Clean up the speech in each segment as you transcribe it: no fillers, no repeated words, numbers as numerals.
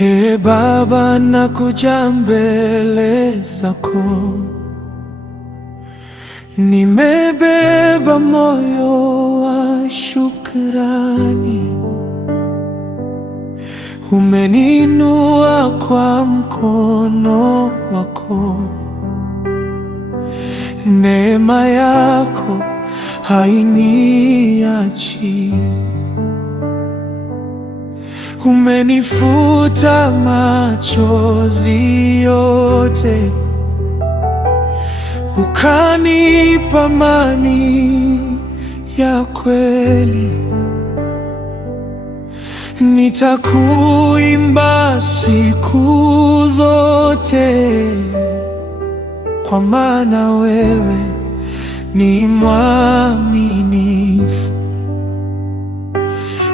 Ee Baba, nakuja mbele zako, nimebeba moyo wa shukrani. Umeniinua kwa mkono wako, neema yako hainiachi. Umenifuta machozi yote, ukanipa amani ya kweli. Nitakuimba siku zote, kwa maana wewe ni mwaminifu.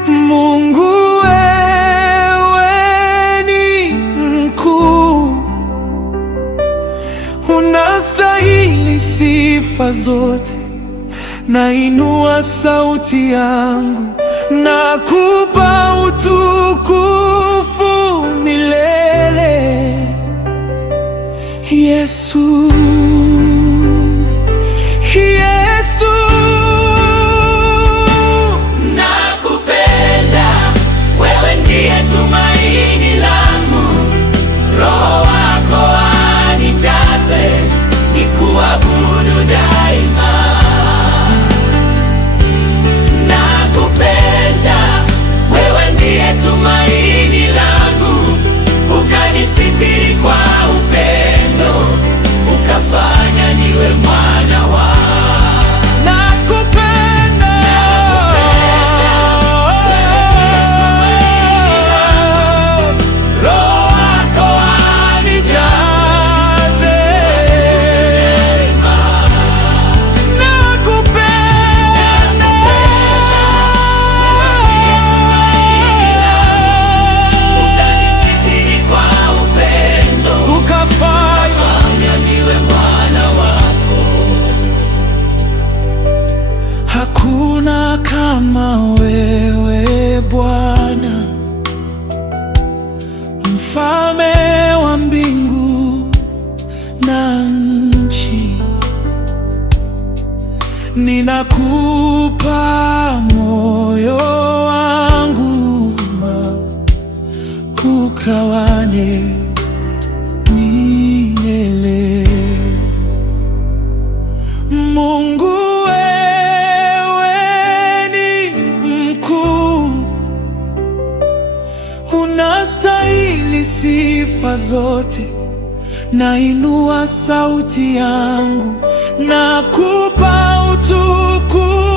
Mungu, wewe ni mkuu, unastahili sifa zote. Nainua sauti yangu na kupa utukufu milele, Yesu. Yesu, nakupenda, wewe ndiye tumaini langu. Roho wako anijaze, nikuabudu daima. Nakupenda, wewe ndiye tumaini langu. Ukanisitiri kwa upendo, ukafanya niwe mwana wako. hakuna kama wewe Bwana, mfalme wa mbingu na nchi. Ninakupa moyo wangu, ukawane milele. Mungu, unastahili sifa zote. Nainua sauti yangu na kupa utukufu